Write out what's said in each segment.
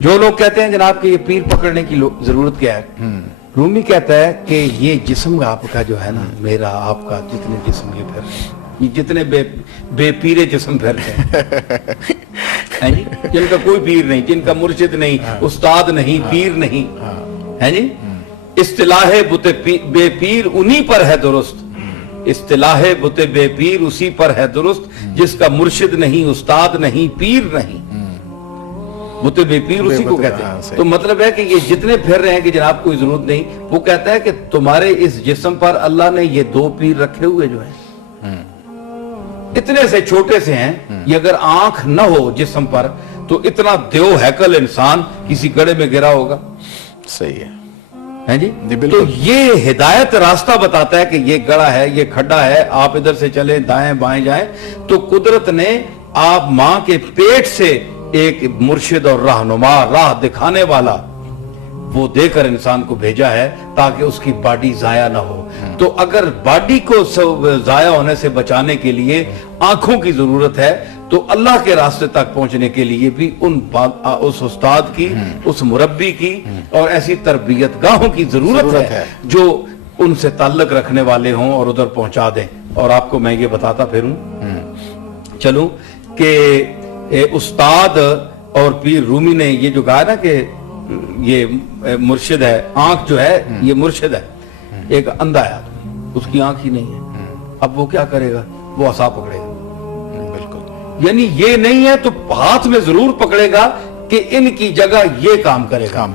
جو لوگ کہتے ہیں جناب کہ یہ پیر پکڑنے کی ضرورت کیا ہے، رومی کہتا ہے کہ یہ جسم آپ کا جو ہے نا، میرا آپ کا جتنے جسم یہ پھر رہے ہیں، یہ جتنے بے پیرے جسم پھر رہے ہیں جی، جن کا کوئی پیر نہیں، جن کا مرشد نہیں، استاد نہیں، پیر نہیں ہے جی، اصطلاح بت بے پیر انہی پر ہے درست، اصطلاح بت بے پیر اسی پر ہے درست، جس کا مرشد نہیں، استاد نہیں، پیر نہیں، بت بے پیر اسی کو کہتے ہیں۔ تو مطلب ہے کہ یہ جتنے پھر رہے ہیں کہ جناب کوئی ضرورت نہیں، وہ کہتا ہے کہ تمہارے اس جسم پر اللہ نے یہ دو پیر رکھے ہوئے جو ہیں، اتنے سے چھوٹے سے ہیں، یہ اگر آنکھ نہ ہو جسم پر تو اتنا دیو ہیکل انسان کسی گڑھے میں گرا ہوگا۔ صحیح ہے جی، بالکل۔ تو یہ ہدایت راستہ بتاتا ہے کہ یہ گڑھا ہے، یہ کھڈا ہے، آپ ادھر سے چلیں، دائیں بائیں جائیں، تو قدرت نے آپ ماں کے پیٹ سے ایک مرشد اور رہنما، راہ دکھانے والا وہ دے کر انسان کو بھیجا ہے تاکہ اس کی باڈی ضائع نہ ہو۔ تو اگر باڈی کو ضائع ہونے سے بچانے کے لیے آنکھوں کی ضرورت ہے تو اللہ کے راستے تک پہنچنے کے لیے بھی اس استاد کی، اس مربی کی اور ایسی تربیت گاہوں کی ضرورت ہے جو ان سے تعلق رکھنے والے ہوں اور ادھر پہنچا دیں۔ اور آپ کو میں یہ بتاتا پھروں چلوں کہ استاد اور پیر رومی نے یہ جو کہا نا کہ یہ مرشد ہے، آنکھ جو ہے یہ مرشد ہے، ایک اندھا ہے اس کی آنکھ ہی نہیں ہے، اب وہ کیا کرے گا؟ وہ عصا پکڑے گا، بالکل، یعنی یہ نہیں ہے تو ہاتھ میں ضرور پکڑے گا کہ ان کی جگہ یہ کام کرے گا۔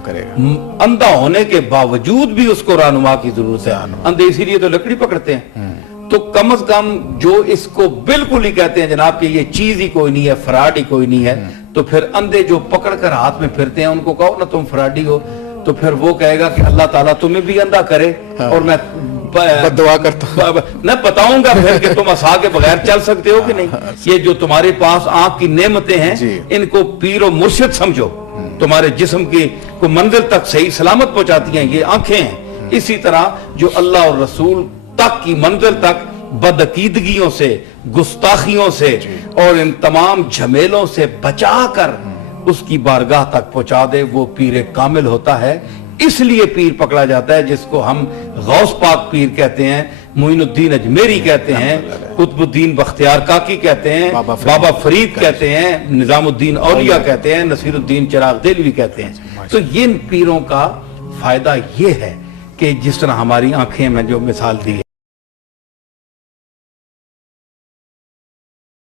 اندھا ہونے کے باوجود بھی اس کو رہنما کی ضرورت ہے، اندھے اسی لیے تو لکڑی پکڑتے ہیں۔ تو کم از کم جو اس کو بالکل ہی کہتے ہیں جناب کہ یہ چیز ہی کوئی نہیں ہے، فراڈ ہی کوئی نہیں ہے، تو پھر اندھے جو پکڑ کر ہاتھ میں پھرتے ہیں ان کو کہو نا تم فراڈی ہو، تو پھر وہ کہے گا کہ اللہ تعالیٰ تمہیں بھی اندھا کرے اور میں دعا کرتا میں بتاؤں گا پھر کہ تم عصا کے بغیر چل سکتے ہو کہ نہیں۔ یہ جو تمہارے پاس آنکھ کی نعمتیں ہیں ان کو پیر و مرشد سمجھو، تمہارے جسم کی کو منزل تک صحیح سلامت پہنچاتی ہیں یہ آنکھیں ہیں۔ اسی طرح جو اللہ اور رسول تک کی منزل تک بدعقیدگیوں سے، گستاخیوں سے اور ان تمام جھمیلوں سے بچا کر اس کی بارگاہ تک پہنچا دے، وہ پیر کامل ہوتا ہے۔ اس لیے پیر پکڑا جاتا ہے جس کو ہم غوث پاک پیر کہتے ہیں، معین الدین اجمیری کہتے ہیں، قطب الدین بختیار کاکی کہتے ہیں، بابا فرید کہتے ہیں، نظام الدین اولیاء کہتے ہیں، نصیر الدین چراغ دہلوی کہتے ہیں۔ تو ان پیروں کا فائدہ یہ ہے کہ جس طرح ہماری آنکھیں میں جو مثال دی